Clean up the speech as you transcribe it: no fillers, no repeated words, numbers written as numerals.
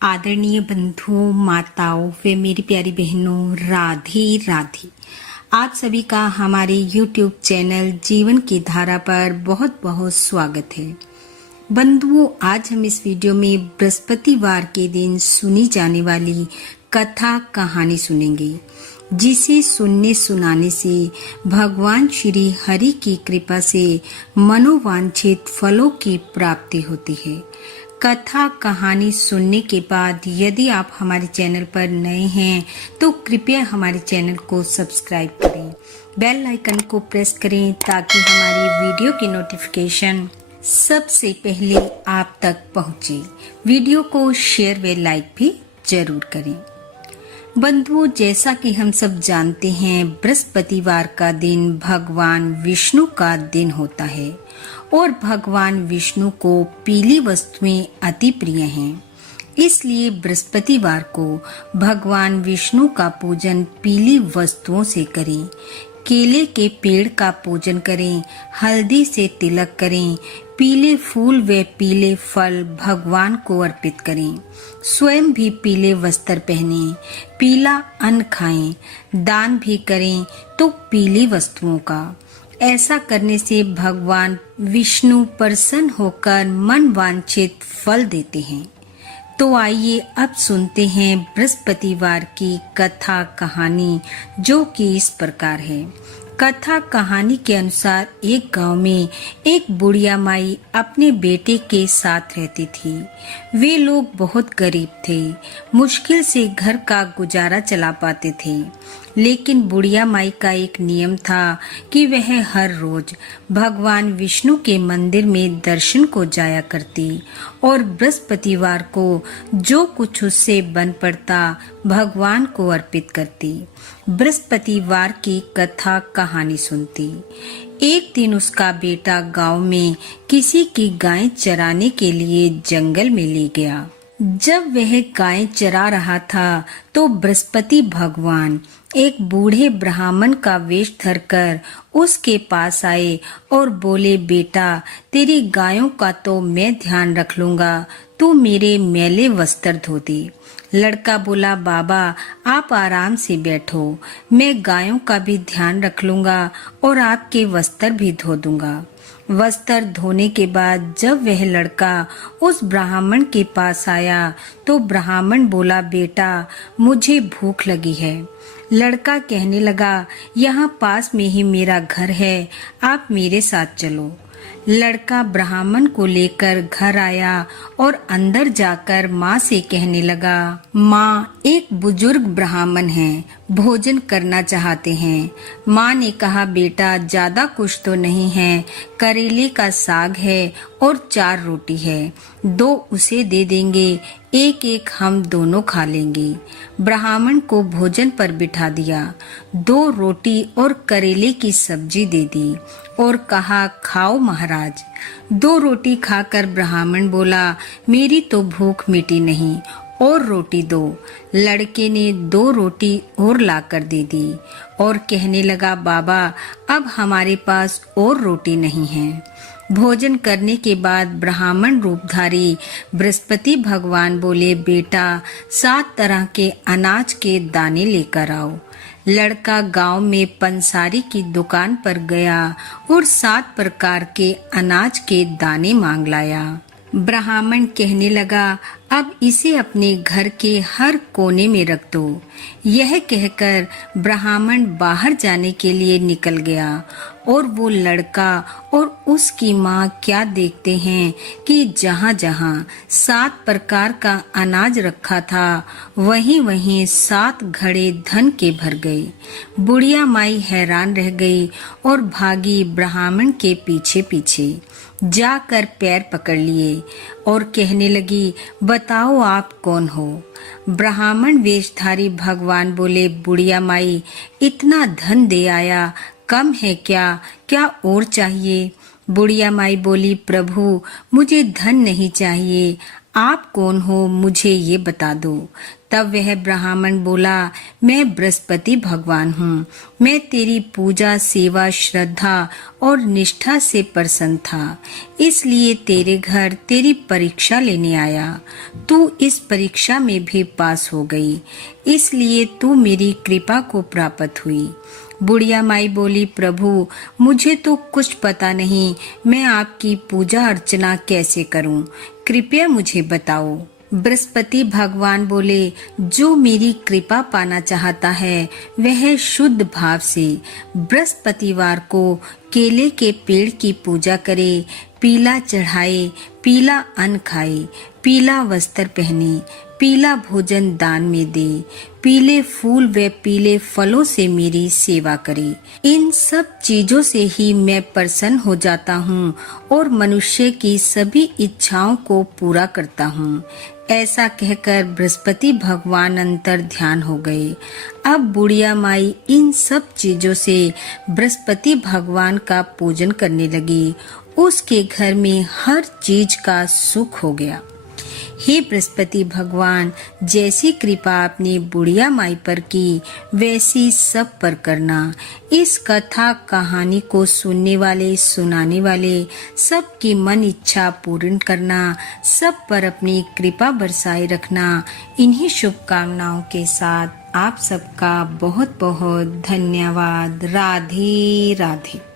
आदरणीय बंधुओं, माताओं व मेरी प्यारी बहनों, राधे राधे। आप सभी का हमारे YouTube चैनल जीवन की धारा पर बहुत बहुत स्वागत है। बंधुओं, आज हम इस वीडियो में बृहस्पतिवार के दिन सुनी जाने वाली कथा कहानी सुनेंगे, जिसे सुनने सुनाने से भगवान श्री हरि की कृपा से मनोवांछित फलों की प्राप्ति होती है। कथा कहानी सुनने के बाद यदि आप हमारे चैनल पर नए हैं तो कृपया हमारे चैनल को सब्सक्राइब करें, बेल आइकन को प्रेस करें ताकि हमारी वीडियो की नोटिफिकेशन सबसे पहले आप तक पहुंचे। वीडियो को शेयर व लाइक भी जरूर करें। बंधुओं, जैसा कि हम सब जानते हैं, बृहस्पतिवार का दिन भगवान विष्णु का दिन होता है और भगवान विष्णु को पीली वस्तुएं अति प्रिय हैं। इसलिए बृहस्पतिवार को भगवान विष्णु का पूजन पीली वस्तुओं से करें। केले के पेड़ का पूजन करें, हल्दी से तिलक करें, पीले फूल व पीले फल भगवान को अर्पित करें। स्वयं भी पीले वस्त्र पहनें, पीला अन्न खाएं, दान भी करें तो पीली वस्तुओं का। ऐसा करने से भगवान विष्णु प्रसन्न होकर मन वांछित फल देते हैं। तो आइए अब सुनते हैं बृहस्पतिवार की कथा कहानी, जो कि इस प्रकार है। कथा कहानी के अनुसार एक गांव में एक बुढ़िया माई अपने बेटे के साथ रहती थी। वे लोग बहुत गरीब थे, मुश्किल से घर का गुजारा चला पाते थे। लेकिन बुढ़िया माई का एक नियम था कि वह हर रोज भगवान विष्णु के मंदिर में दर्शन को जाया करती और बृहस्पतिवार को जो कुछ उससे बन पड़ता भगवान को अर्पित करती। बृहस्पतिवार की कथा कहानी सुनती। एक दिन उसका बेटा गांव में किसी की गाय चराने के लिए जंगल में ले गया। जब वह गाय चरा रहा था तो बृहस्पति भगवान एक बूढ़े ब्राह्मण का वेश धरकर उसके पास आए और बोले, बेटा, तेरी गायों का तो मैं ध्यान रख लूंगा, तू मेरे मैले वस्त्र धो दे। लड़का बोला, बाबा आप आराम से बैठो, मैं गायों का भी ध्यान रख लूंगा और आपके वस्त्र भी धो दूंगा। वस्त्र धोने के बाद जब वह लड़का उस ब्राह्मण के पास आया तो ब्राह्मण बोला, बेटा मुझे भूख लगी है। लड़का कहने लगा, यहाँ पास में ही मेरा घर है, आप मेरे साथ चलो। लड़का ब्राह्मण को लेकर घर आया और अंदर जाकर माँ से कहने लगा, माँ एक बुजुर्ग ब्राह्मण हैं, भोजन करना चाहते हैं। माँ ने कहा, बेटा ज्यादा कुछ तो नहीं है, करेले का साग है और 4 रोटी है, 2 उसे दे देंगे, एक एक हम दोनों खा लेंगे। ब्राह्मण को भोजन पर बिठा दिया, 2 रोटी और करेले की सब्जी दे दी और कहा, खाओ महाराज। 2 रोटी खाकर ब्राह्मण बोला, मेरी तो भूख मिटी नहीं, और रोटी दो। लड़के ने 2 रोटी और लाकर दे दी और कहने लगा, बाबा अब हमारे पास और रोटी नहीं है। भोजन करने के बाद ब्राह्मण रूपधारी बृहस्पति भगवान बोले, बेटा 7 तरह के अनाज के दाने लेकर आओ। लड़का गांव में पंसारी की दुकान पर गया और 7 प्रकार के अनाज के दाने मांग लाया। ब्राह्मण कहने लगा, अब इसे अपने घर के हर कोने में रख दो। यह कहकर ब्राह्मण बाहर जाने के लिए निकल गया और वो लड़का और उसकी माँ क्या देखते हैं कि जहाँ जहाँ 7 प्रकार का अनाज रखा था वहीं वहीं 7 घड़े धन के भर गए। बुढ़िया माई हैरान रह गई और भागी ब्राह्मण के पीछे पीछे। जाकर पैर पकड़ लिए और कहने लगी, बताओ आप कौन हो। ब्राह्मण वेशधारी भगवान बोले, बुढ़िया माई इतना धन दे आया, कम है क्या और चाहिए। बुढ़िया माई बोली, प्रभु मुझे धन नहीं चाहिए, आप कौन हो, मुझे ये बता दो। तब वह ब्राह्मण बोला, मैं बृहस्पति भगवान हूँ। मैं तेरी पूजा, सेवा, श्रद्धा और निष्ठा से प्रसन्न था, इसलिए तेरे घर तेरी परीक्षा लेने आया। तू इस परीक्षा में भी पास हो गई, इसलिए तू मेरी कृपा को प्राप्त हुई। बुढ़िया माई बोली, प्रभु मुझे तो कुछ पता नहीं, मैं आपकी पूजा अर्चना कैसे करूं? कृपया मुझे बताओ। बृहस्पति भगवान बोले, जो मेरी कृपा पाना चाहता है वह शुद्ध भाव से बृहस्पतिवार को केले के पेड़ की पूजा करे, पीला चढ़ाए, पीला अन्न खाए, पीला वस्त्र पहने, पीला भोजन दान में दे, पीले फूल व पीले फलों से मेरी सेवा करे। इन सब चीजों से ही मैं प्रसन्न हो जाता हूँ और मनुष्य की सभी इच्छाओं को पूरा करता हूँ। ऐसा कहकर बृहस्पति भगवान अंतर ध्यान हो गए। अब बुढ़िया माई इन सब चीजों से बृहस्पति भगवान का पूजन करने लगी। उसके घर में हर चीज का सुख हो गया। हे बृहस्पति भगवान, जैसी कृपा आपने बुढ़िया माई पर की वैसी सब पर करना। इस कथा कहानी को सुनने वाले, सुनाने वाले सबकी मन इच्छा पूर्ण करना, सब पर अपनी कृपा बरसाए रखना। इन्हीं शुभकामनाओं के साथ आप सबका बहुत बहुत धन्यवाद। राधे राधे।